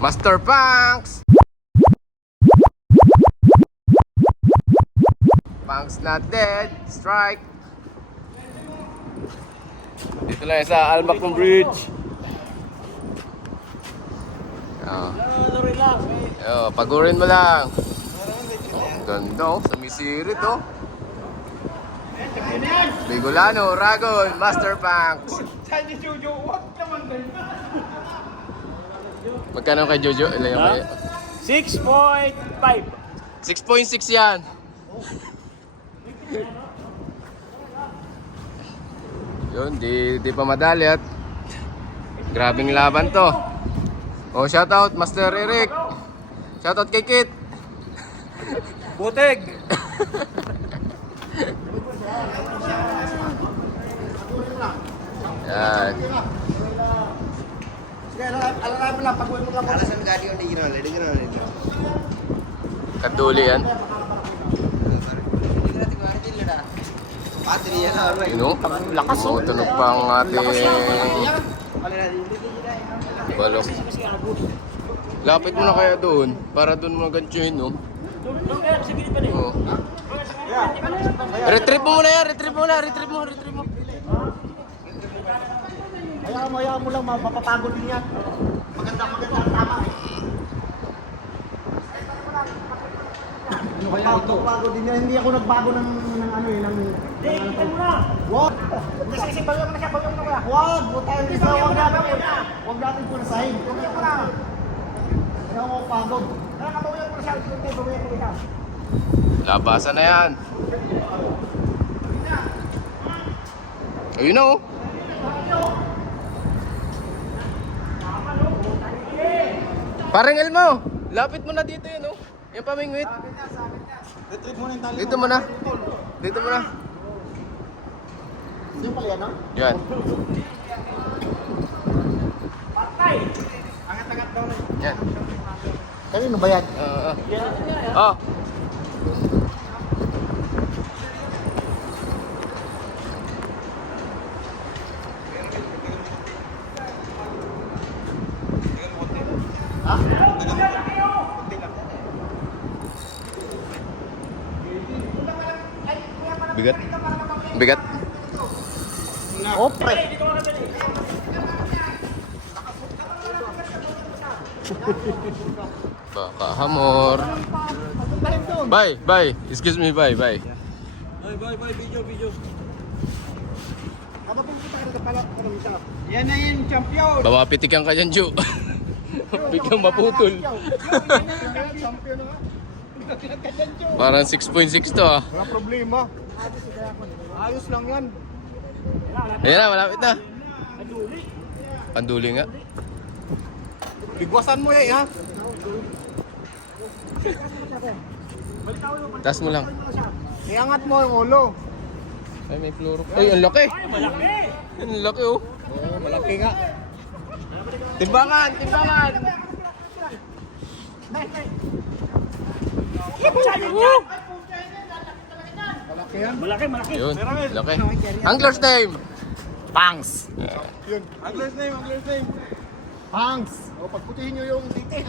Master Punks! Punks not dead. Strike! Dito lang sa Almacong Bridge. Pagurin mo lang. Ang ganda oh. Sumisirit oh. Bigolano, Ragon, Master Punks. Sabi ni Jojo, wag naman ganyan. Magkano kay Jojo? Ilan yung kaya? 6.5. 6.6 yan. Yun, di pa madali at grabing laban to. Oh, shoutout Master Eric. Shoutout kay Kit. Butig. Yan. Sige, alam mo lang, pag-uwi mo lang. Alasan gadi yung diginola, Kaduli yan. Yun o. Lakas o. Tunog pa ang ating balok. Lapit mo na kaya doon. Para doon mo ganchuin o. Oh. Retrieve mo muna yan. Retrieve mo. Hayaan mo lang, mapapagod din yan. Maganda tama eh. Mapapagod din yan. Hindi ako nagbago ng ano eh, ng... Tingnan mo na. Wag! Kasi bawang na siya, bawang na kaya. Wag! Wag natin punasahin. Bawang ko na. Kaya ako pagod. Kaya kabawang ko na siya, bawang ko na. Labasan na yan. Ayun na o. Parang Elmo, lapit mo na dito yun oh. Yung pamingwit. Retrieve mo na yung tali. Dito mo na. Hindi pala yan, no? Yan. Angat-angat daw na. Yan. Kanino ba yan? Oh. Bigat. Oh, pre. Baka hamor. Bye. Excuse me, bye. Bye, video. Kapag pumunta ka na pala, Yan na yung champion. Babapitikan ka dyan, Ju. Biglang maputol. champion na nga. Parang 6.6 to ah. Wala problema. Ayos lang yan. Ayan na, malapit na. Panduli nga. Bigwasan mo yan, ha? Taas mo lang. Iangat mo yung ulo. Ay, may floro. Ay, ang laki. Malaki. Ang laki oh. Oo, malaki nga. Timbangan. Malaki yan. Malaki. Yun, laki. Angler's name. Pangs. Yeah. Yun. Angler's name. Pangs. O, pagputihin nyo yung titi.